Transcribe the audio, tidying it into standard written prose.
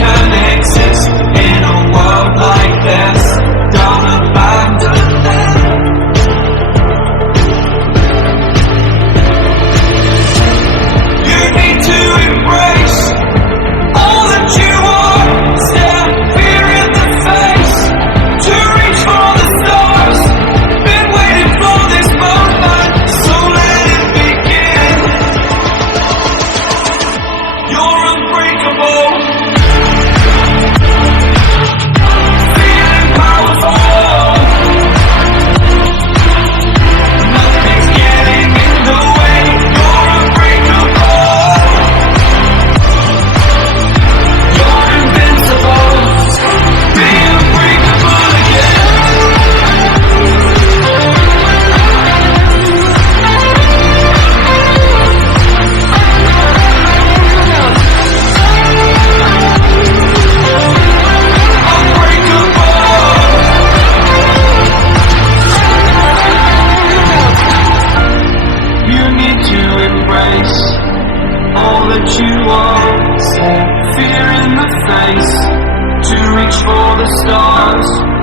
can exist in a world like this. Don't abandon them. You need to embrace all that you are. Stare fear in the face to reach for the stars. Been waiting for this moment, so let it begin. You're unbreakable. Feeling powerful. Nothing's getting in the way. You're unbreakable. You're invincible. Be unbreakable again. You need to embrace all that you are. Stare fear in the face to reach for the stars.